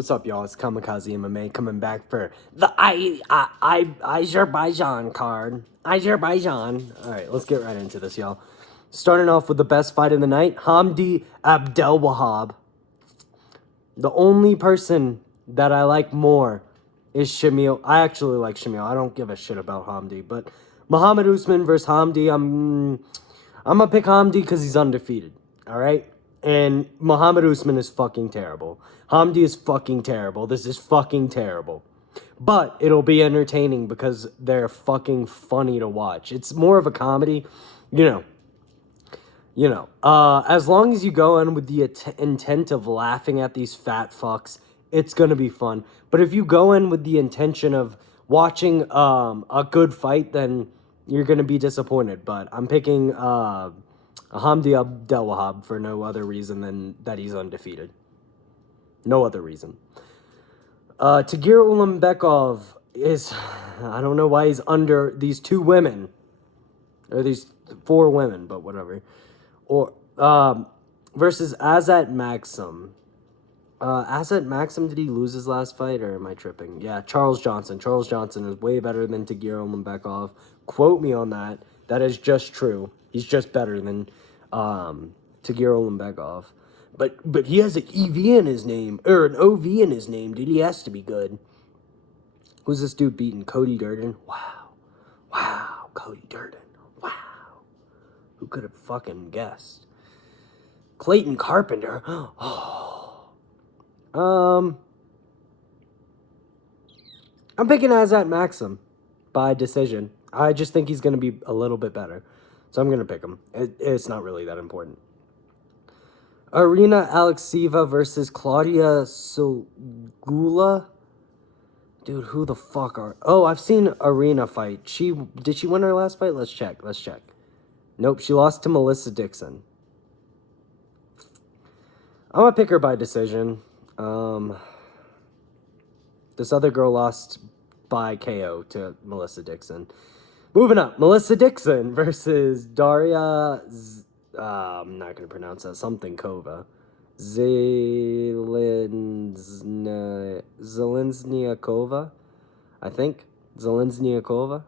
What's up, y'all? It's Kamikaze MMA coming back for the Azerbaijan card. Azerbaijan. All right, let's get right into this, y'all. Starting off with the best fight of the night, Hamdi Abdelwahab. The only person that I like more is Shamil. I actually like Shamil. I don't give a shit about Hamdi, but Muhammad Usman versus Hamdi, I'm gonna pick Hamdi because he's undefeated. All right. And Muhammad Usman is fucking terrible. Hamdi is fucking terrible. This is fucking terrible. But it'll be entertaining because they're fucking funny to watch. It's more of a comedy, you know. As long as you go in with the intent of laughing at these fat fucks, it's gonna be fun. But if you go in with the intention of watching a good fight, then you're gonna be disappointed. But I'm picking Hamdi Abdelwahab for no other reason than that he's undefeated. No other reason. Tagir Ulanbekov is, I don't know why he's under these two women, or these four women, but whatever. Or versus Azat Maxim. Azat Maxim, did he lose his last fight, or am I tripping? Yeah, Charles Johnson. Charles Johnson is way better than Tagir Ulanbekov. Quote me on that. That is just true. He's just better than Tagir Ulanbekov. But he has an EV in his name, or an OV in his name, dude. He has to be good. Who's this dude beating? Cody Durden? Wow, Cody Durden. Wow. Who could have fucking guessed? Clayton Carpenter. I'm picking Azat Maxim by decision. I just think he's going to be a little bit better. So I'm going to pick him. It's not really that important. Arina Alexieva versus Claudia Sogula. Dude, who the fuck are... Oh, I've seen Arina fight. Did she win her last fight? Let's check. Nope, she lost to Melissa Dixon. I'm going to pick her by decision. This other girl lost by KO to Melissa Dixon. Moving up, Melissa Dixon versus Daria... I'm not going to pronounce that. Something Kova. Zelensniakova, I think. Zelensniakova.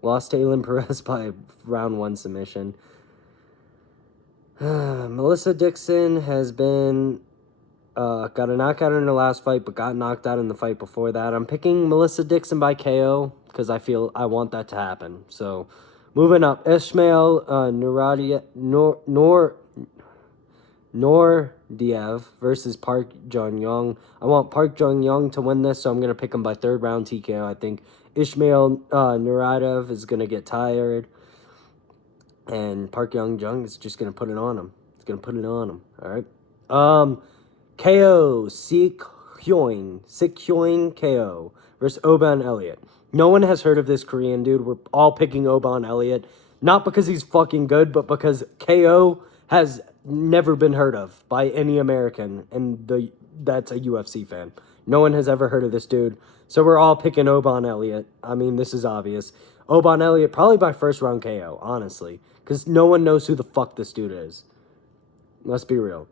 Lost to Aylin Perez by round 1 submission. Melissa Dixon has been... got a knockout in her last fight, but got knocked out in the fight before that. I'm picking Melissa Dixon by KO because I want that to happen. So... Moving up, Ismail Nordiev versus Park Jong-young. I want Park Jong-young to win this, so I'm going to pick him by 3rd round TKO. I think Ismail Nordiev is going to get tired, and Park Jong-young is just going to put it on him. All right. KO, Sik-hyoin KO versus Oban Elliott. No one has heard of this Korean dude. We're all picking Oban Elliott. Not because he's fucking good, but because KO has never been heard of by any American, and that's a UFC fan. No one has ever heard of this dude. So we're all picking Oban Elliott. I mean, this is obvious. Oban Elliott, probably by 1st round KO, honestly. Because no one knows who the fuck this dude is. Let's be real.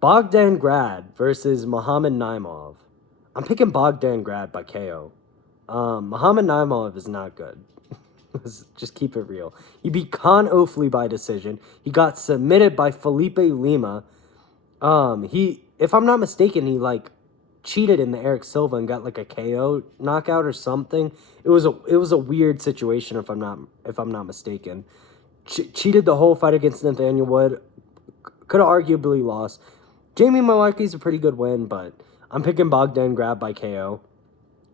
Bogdan Grad versus Muhammad Naimov. I'm picking Bogdan Grad by KO. Muhammad Naimov is not good. Let's just keep it real. He beat Khan Ofli by decision. He got submitted by Felipe Lima. If I'm not mistaken, he cheated in the Eric Silva and got a KO knockout or something. It was a weird situation if I'm not mistaken. Cheated the whole fight against Nathaniel Wood. Could have arguably lost. Jamie Malarkey's a pretty good win, but I'm picking Bogdan Grad by KO.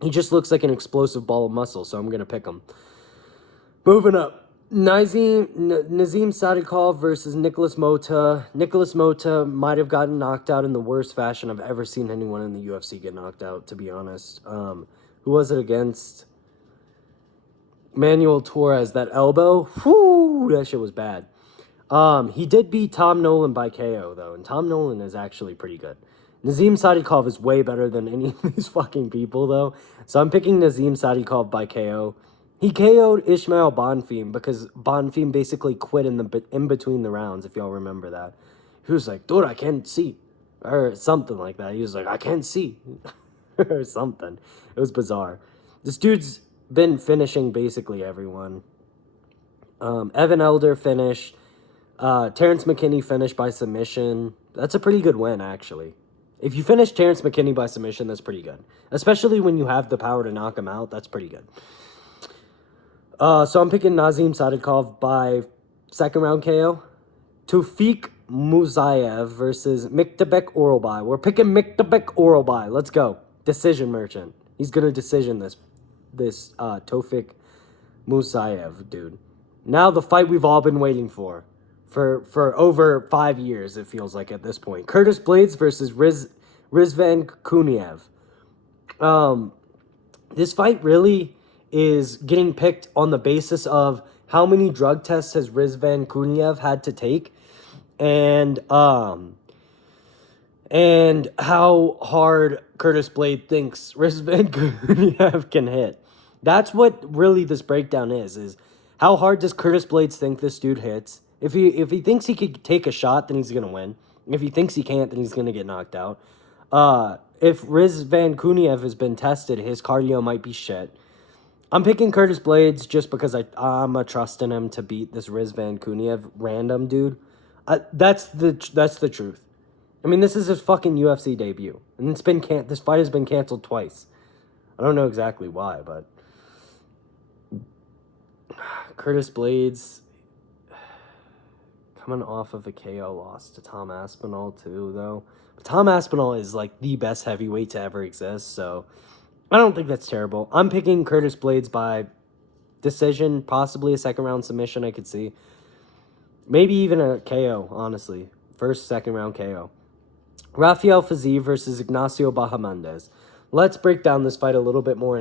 He just looks like an explosive ball of muscle, so I'm going to pick him. Moving up. Nazim Sadikov versus Nicholas Mota. Nicholas Mota might have gotten knocked out in the worst fashion I've ever seen anyone in the UFC get knocked out, to be honest. Who was it against? Manuel Torres, that elbow. Whoo, that shit was bad. He did beat Tom Nolan by KO, though, and Tom Nolan is actually pretty good. Nazim Sadikov is way better than any of these fucking people, though. So I'm picking Nazim Sadikov by KO. He KO'd Ismail Bonfim because Bonfim basically quit in between the rounds, if y'all remember that. He was like, dude, I can't see. or something like that. He was like, I can't see, or something. It was bizarre. This dude's been finishing basically everyone. Evan Elder finished. Terrence McKinney finished by submission. That's a pretty good win, actually. If you finish Terrence McKinney by submission, that's pretty good. Especially when you have the power to knock him out, that's pretty good. So I'm picking Nazim Sadikov by second round KO. Tufik Muzayev versus Miktabek Oralbai. We're picking Miktabek Oralbai. Let's go. Decision merchant. He's going to decision this Tofik Musayev, dude. Now the fight we've all been waiting for over 5 years, it feels like at this point. Curtis Blades versus Rizvan Kuniev. This fight really is getting picked on the basis of how many drug tests has Rizvan Kuniev had to take, and how hard Curtis Blade thinks Rizvan Kuniev can hit. That's what really this breakdown is how hard does Curtis Blades think this dude hits? If he thinks he could take a shot, then he's going to win. If he thinks he can't, then he's going to get knocked out. If Rizvan Kuniev has been tested, his cardio might be shit. I'm picking Curtis Blades just because I'm a trust in him to beat this Rizvan Kuniev random dude. That's the truth. I mean, this is his fucking UFC debut, and this fight has been canceled twice. I don't know exactly why, but Curtis Blades coming off of a KO loss to Tom Aspinall too, though. But Tom Aspinall is like the best heavyweight to ever exist, so I don't think that's terrible. I'm picking Curtis Blades by decision, possibly a second round submission. I could see maybe even a KO. Honestly, second round KO. Rafael Fiziev versus Ignacio Bahamondes. Let's break down this fight a little bit more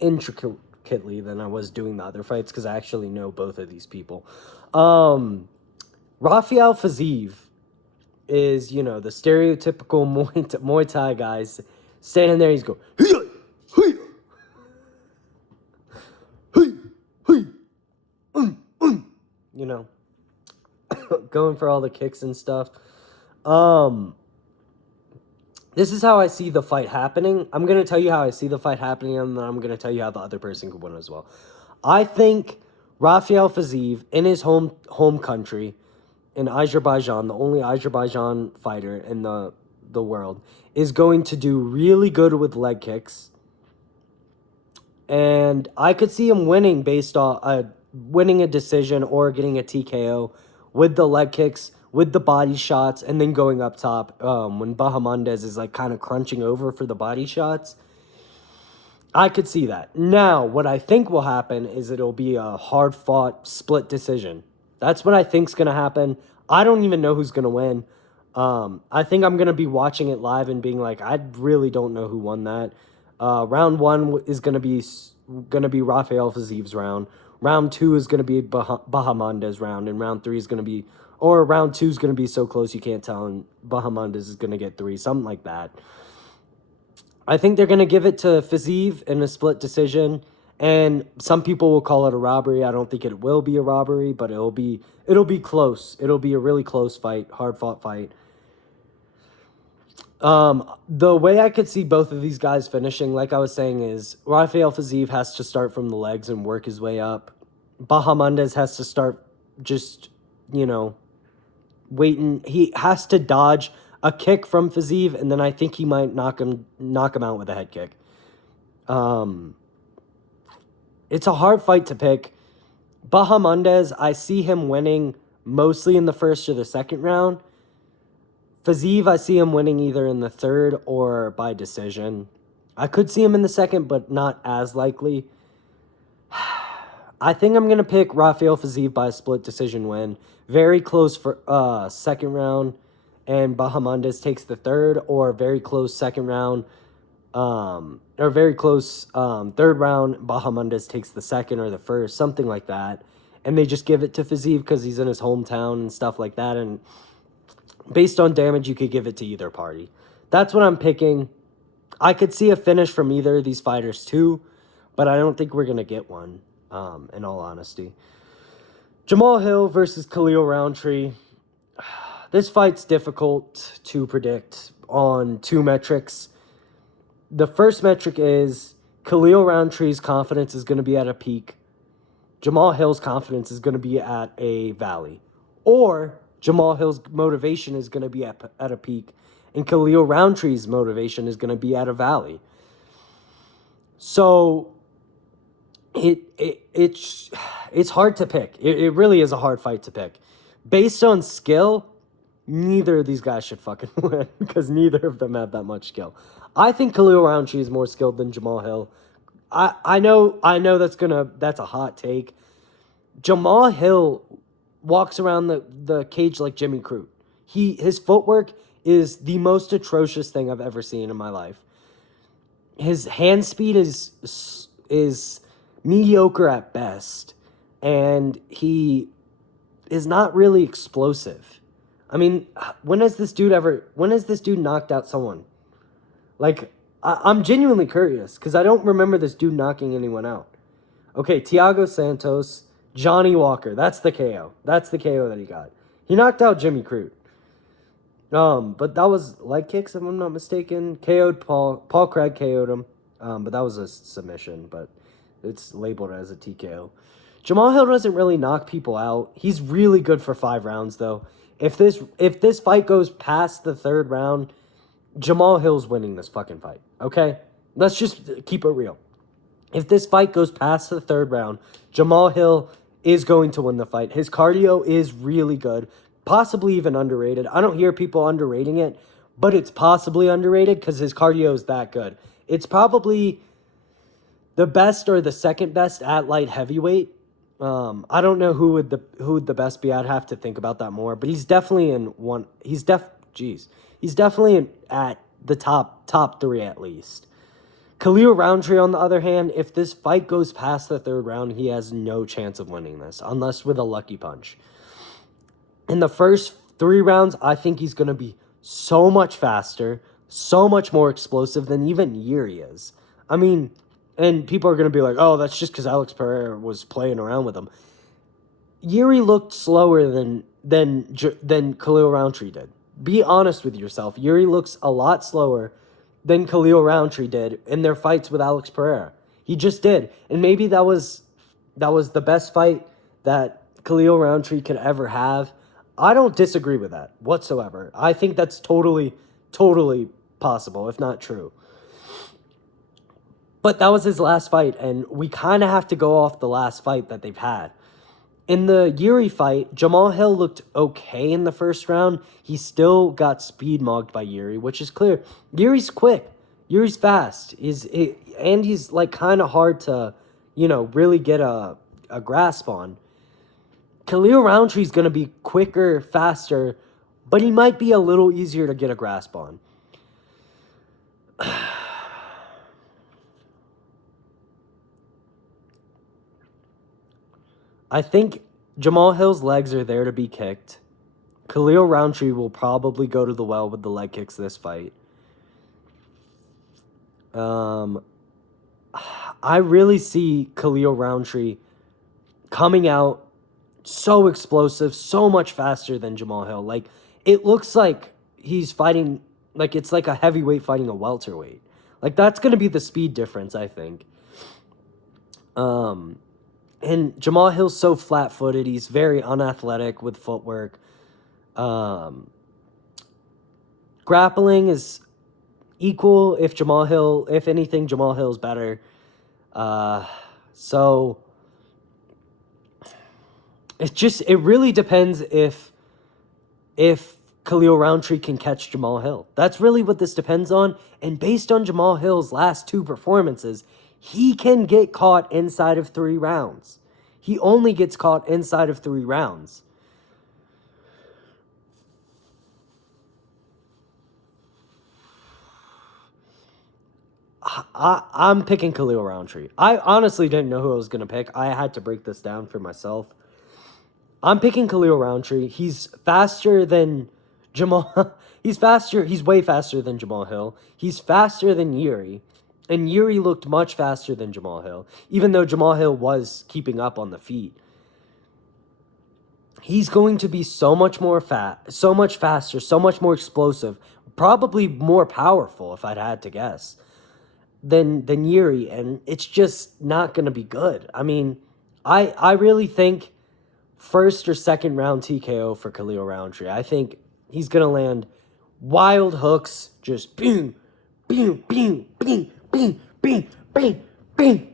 intricately than I was doing the other fights because I actually know both of these people. Rafael Fiziev is, the stereotypical Muay Thai guys standing there. He's going, going for all the kicks and stuff. This is how I see the fight happening. I'm going to tell you how I see the fight happening, and then I'm going to tell you how the other person could win as well. I think Rafael Fiziev, in his home country, in Azerbaijan, the only Azerbaijan fighter in the world, is going to do really good with leg kicks. And I could see him winning based on winning a decision or getting a TKO with the leg kicks, with the body shots, and then going up top when Bahamondes is like kind of crunching over for the body shots. I could see that. Now, what I think will happen is it'll be a hard-fought split decision. That's what I think's going to happen. I don't even know who's going to win. I think I'm going to be watching it live and being like, I really don't know who won that. Round 1 is going to be Rafael Fiziev's round. Round 2 is going to be Bahamondes' round, and round 3 is going to be, or round 2 is going to be so close you can't tell, and Bahamondes is going to get 3, something like that. I think they're going to give it to Fiziev in a split decision, and some people will call it a robbery. I don't think it will be a robbery, but it'll be close. It'll be a really close fight, hard-fought fight. The way I could see both of these guys finishing, like I was saying, is Rafael Fiziev has to start from the legs and work his way up. Bahamondes has to start just, waiting. He has to dodge a kick from Fiziev, and then I think he might knock him out with a head kick. It's a hard fight to pick. Bahamondes, I see him winning mostly in the first or the second round. Fiziev, I see him winning either in the third or by decision. I could see him in the second, but not as likely. I think I'm going to pick Rafael Fiziev by a split decision win. Very close for second round, and Bahamondes takes the third, or very close second round, or very close third round, Bahamondes takes the second or the first, something like that. And they just give it to Fiziev because he's in his hometown and stuff like that, and based on damage, you could give it to either party. That's what I'm picking. I could see a finish from either of these fighters too, but I don't think we're going to get one, in all honesty. Jamal Hill versus Khalil Roundtree. This fight's difficult to predict on two metrics. The first metric is Khalil Roundtree's confidence is going to be at a peak. Jamal Hill's confidence is going to be at a valley. Or Jamal Hill's motivation is going to be at a peak, and Khalil Roundtree's motivation is going to be at a valley. So it's hard to pick. It really is a hard fight to pick. Based on skill, neither of these guys should fucking win because neither of them have that much skill. I think Khalil Roundtree is more skilled than Jamal Hill. I know that's a hot take. Jamal Hill walks around the cage like Jimmy Crute. His footwork is the most atrocious thing I've ever seen in my life. His hand speed is mediocre at best, and he is not really explosive. I mean, when has this dude knocked out someone? Like, I'm genuinely curious, because I don't remember this dude knocking anyone out. Okay, Thiago Santos, Johnny Walker, that's the KO. That's the KO that he got. He knocked out Jimmy Crute. But that was leg kicks, if I'm not mistaken. KO'd Paul Craig KO'd him. But that was a submission, but it's labeled as a TKO. Jamal Hill doesn't really knock people out. He's really good for 5 rounds, though. If this fight goes past the 3rd round, Jamal Hill's winning this fucking fight, okay? Let's just keep it real. If this fight goes past the 3rd round, Jamal Hill is going to win the fight. His cardio is really good, possibly even underrated. I don't hear people underrating it, but it's possibly underrated because his cardio is that good. It's probably the best or the second best at light heavyweight. I don't know who would the best be. I'd have to think about that more, but he's definitely in one. He's definitely at the top 3 at least. Khalil Roundtree, on the other hand, if this fight goes past the 3rd round, he has no chance of winning this, unless with a lucky punch. In the first 3 rounds, I think he's going to be so much faster, so much more explosive than even Yuri is. I mean, and people are going to be like, oh, that's just because Alex Pereira was playing around with him. Yuri looked slower than Khalil Roundtree did. Be honest with yourself. Yuri looks a lot slower than Khalil Roundtree did in their fights with Alex Pereira. He just did. And maybe that was the best fight that Khalil Roundtree could ever have. I don't disagree with that whatsoever. I think that's totally possible, if not true. But that was his last fight, and we kind of have to go off the last fight that they've had. In the Yuri fight, Jamal Hill looked okay in the first round. He still got speed mogged by Yuri, which is clear. Yuri's quick. Yuri's fast. And he's like kind of hard to, really get a grasp on. Khalil Roundtree's going to be quicker, faster, but he might be a little easier to get a grasp on. I think Jamal Hill's legs are there to be kicked. Khalil Roundtree will probably go to the well with the leg kicks this fight. I really see Khalil Roundtree coming out so explosive, so much faster than Jamal Hill. Like, it looks like he's fighting, like it's like a heavyweight fighting a welterweight. Like, that's going to be the speed difference, I think. And Jamal Hill's so flat-footed. He's very unathletic with footwork. Grappling is equal. If anything, Jamal Hill's better. So it really depends if Khalil Roundtree can catch Jamal Hill. That's really what this depends on. And based on Jamal Hill's last 2 performances, he can get caught inside of 3 rounds. He only gets caught inside of 3 rounds. I'm picking Khalil Roundtree. I honestly didn't know who I was going to pick. I had to break this down for myself. I'm picking Khalil Roundtree. He's faster than Jamal. He's way faster than Jamal Hill. He's faster than Yuri. And Yuri looked much faster than Jamal Hill, even though Jamal Hill was keeping up on the feet. he's going to be so much more so much faster, so much more explosive, probably more powerful, if I'd had to guess, than Yuri, and it's just not going to be good. I mean, I really think first or second round TKO for Khalil Roundtree. I think he's going to land wild hooks, just boom, boom, boom, boom, boom, boom, boom, boom.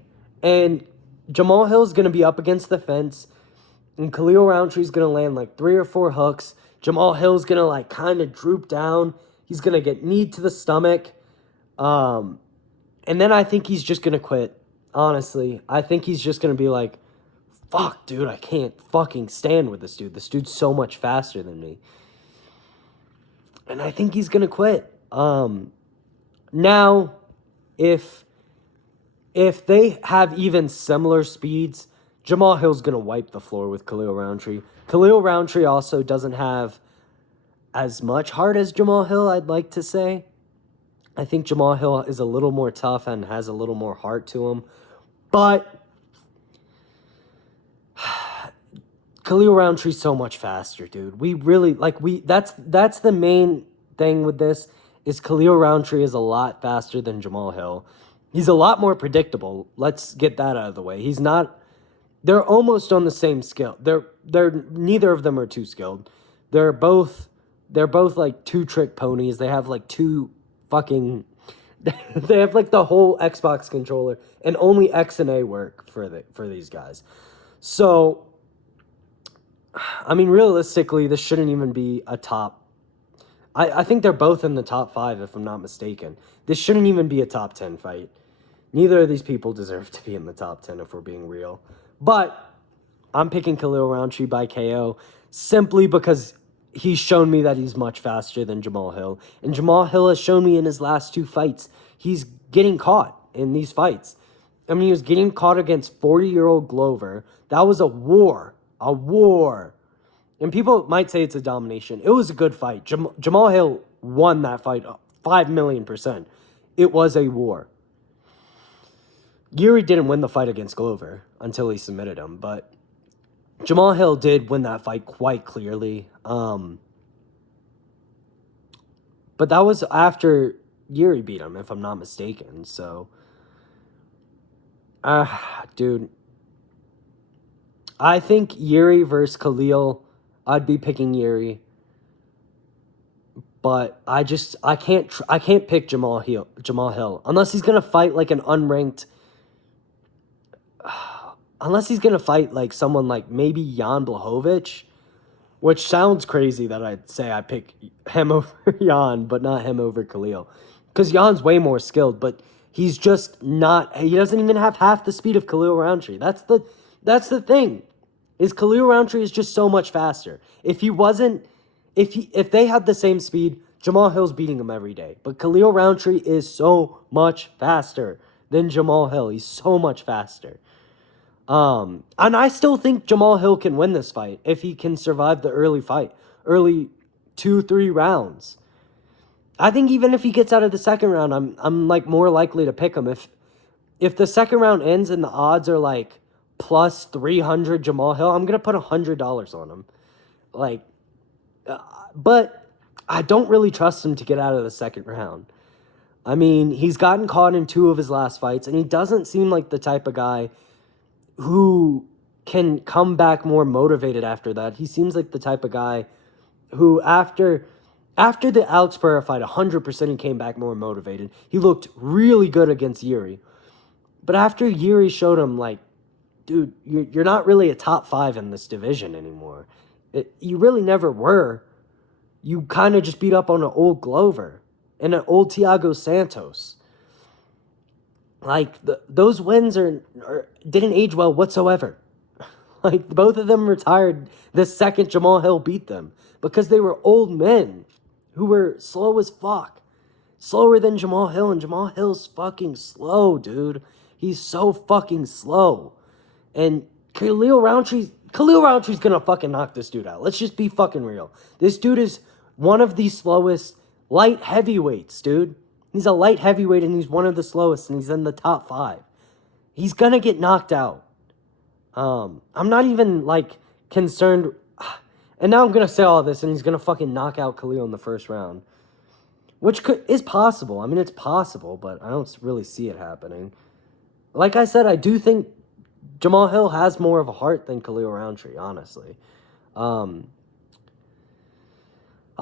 And Jamal Hill's going to be up against the fence, and Khalil Roundtree's going to land like 3 or 4 hooks. Jamal Hill's going to like kind of droop down. He's going to get kneed to the stomach. And then I think he's just going to quit. Honestly, I think he's just going to be like, fuck, dude, I can't fucking stand with this dude. This dude's so much faster than me. And I think he's going to quit. Now, if they have even similar speeds, Jamal Hill's going to wipe the floor with Khalil Roundtree. Khalil Roundtree also doesn't have as much heart as Jamal Hill, I'd like to say. I think Jamal Hill is a little more tough and has a little more heart to him. But Khalil Roundtree's so much faster, dude. We really, that's the main thing with this, is Khalil Roundtree is a lot faster than Jamal Hill. He's a lot more predictable. Let's get that out of the way. They're almost on the same skill. They're neither of them are too skilled. They're both like 2-trick ponies. They have like they have like the whole Xbox controller, and only X and A work for these guys. So, I mean, realistically, this shouldn't even be a top. I think they're both in the top 5, if I'm not mistaken. This shouldn't even be a top 10 fight. Neither of these people deserve to be in the top 10, if we're being real. But I'm picking Khalil Roundtree by KO simply because he's shown me that he's much faster than Jamal Hill. And Jamal Hill has shown me in his last 2 fights, he's getting caught in these fights. I mean, he was getting caught against 40-year-old Glover. That was a war. A war. And people might say it's a domination. It was a good fight. Jamal Hill won that fight 5,000,000%. It was a war. Yuri didn't win the fight against Glover until he submitted him, but Jamal Hill did win that fight quite clearly. But that was after Yuri beat him, if I'm not mistaken. So, dude, I think Yuri versus Khalil, I'd be picking Yuri. But I can't pick Jamal Hill unless he's gonna fight like an unranked. Unless he's going to fight like someone like maybe Jan Blachowicz, which sounds crazy that I'd say I pick him over Jan, but not him over Khalil. Because Jan's way more skilled, but he's just not, he doesn't even have half the speed of Khalil Roundtree. That's the thing, is Khalil Roundtree is just so much faster. If they had the same speed, Jamal Hill's beating him every day. But Khalil Roundtree is so much faster than Jamal Hill. He's so much faster. And I still think Jamal Hill can win this fight if he can survive the early 2-3 rounds. I think even if he gets out of the second round, I'm like more likely to pick him. If the second round ends and the odds are like plus 300 Jamal Hill, I'm gonna put $100 on him. But I don't really trust him to get out of the second round. I mean, he's gotten caught in 2 of his last fights, and he doesn't seem like the type of guy who can come back more motivated after that. He seems like the type of guy who after the Alex Pereira fight, 100% he came back more motivated. He looked really good against Yuri. But after Yuri showed him, like, dude, you're not really a top 5 in this division anymore. You really never were. You kind of just beat up on an old Glover and an old Thiago Santos. Like, those wins didn't age well whatsoever. Like, both of them retired the second Jamal Hill beat them because they were old men who were slow as fuck. Slower than Jamal Hill, and Jamal Hill's fucking slow, dude. He's so fucking slow. And Khalil Roundtree's gonna fucking knock this dude out. Let's just be fucking real. This dude is one of the slowest light heavyweights, dude. He's a light heavyweight, and he's one of the slowest, and he's in the top 5. He's gonna get knocked out. I'm not even, like, concerned. And now I'm going to say all this, and he's going to fucking knock out Khalil in the first round. Which is possible. I mean, it's possible, but I don't really see it happening. Like I said, I do think Jamal Hill has more of a heart than Khalil Roundtree, honestly. I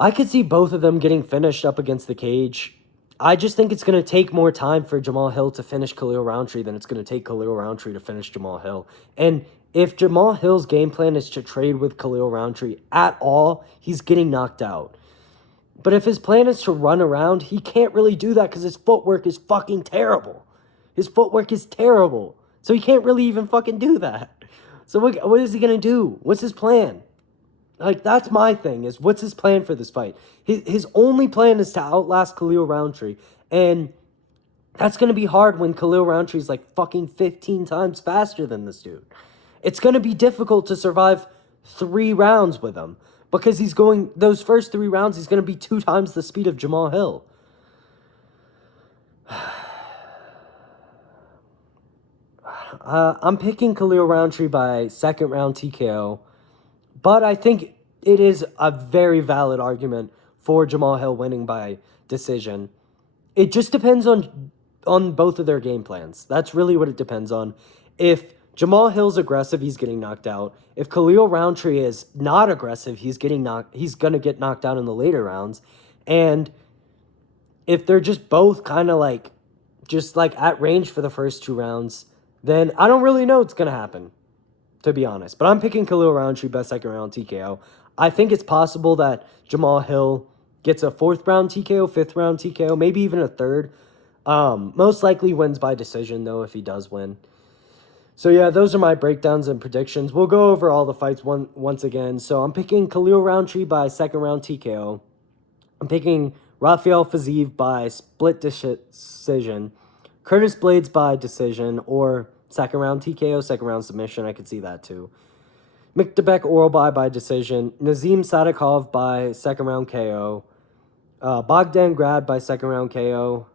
could see both of them getting finished up against the cage. I just think it's going to take more time for Jamal Hill to finish Khalil Roundtree than it's going to take Khalil Roundtree to finish Jamal Hill. And if Jamal Hill's game plan is to trade with Khalil Roundtree at all, he's getting knocked out. But if his plan is to run around, he can't really do that because his footwork is fucking terrible. His footwork is terrible. So he can't really even fucking do that. So what is he going to do? What's his plan? Like, that's my thing, is what's his plan for this fight? His only plan is to outlast Khalil Roundtree. And that's going to be hard when Khalil Roundtree is like fucking 15 times faster than this dude. It's going to be difficult to survive 3 rounds with him. Because he's going, those first 3 rounds, he's going to be 2 times the speed of Jamal Hill. I'm picking Khalil Roundtree by second round TKO. But I think it is a very valid argument for Jamal Hill winning by decision. It just depends on both of their game plans. That's really what it depends on. If Jamal Hill's aggressive, he's getting knocked out. If Khalil Roundtree is not aggressive, he's going to get knocked out in the later rounds. And if they're just both kind of like at range for the first 2 rounds, then I don't really know what's going to happen, to be honest. But I'm picking Khalil Roundtree by second round TKO. I think it's possible that Jamal Hill gets a 4th round TKO, 5th round TKO, maybe even a 3rd. Most likely wins by decision, though, if he does win. So, yeah, those are my breakdowns and predictions. We'll go over all the fights once again. So, I'm picking Khalil Roundtree by second round TKO. I'm picking Rafael Fiziev by split decision. Curtis Blades by decision, or second round TKO, second round submission. I could see that too. Mikdebek Oralbai by decision. Nazim Sadikov by second round KO. Bogdan Grad by second round KO.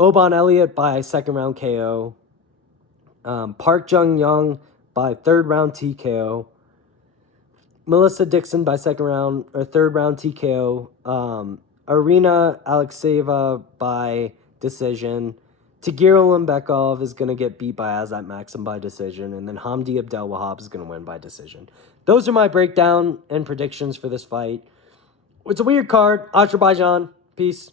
Oban Elliott by second round KO. Park Jung Young by third round TKO. Melissa Dixon by second round or third round TKO. Arina Alexeyeva by decision. Tagir Ulanbekov is going to get beat by Azat Maxim by decision. And then Hamdi Abdelwahab is going to win by decision. Those are my breakdown and predictions for this fight. It's a weird card. Azerbaijan. Peace.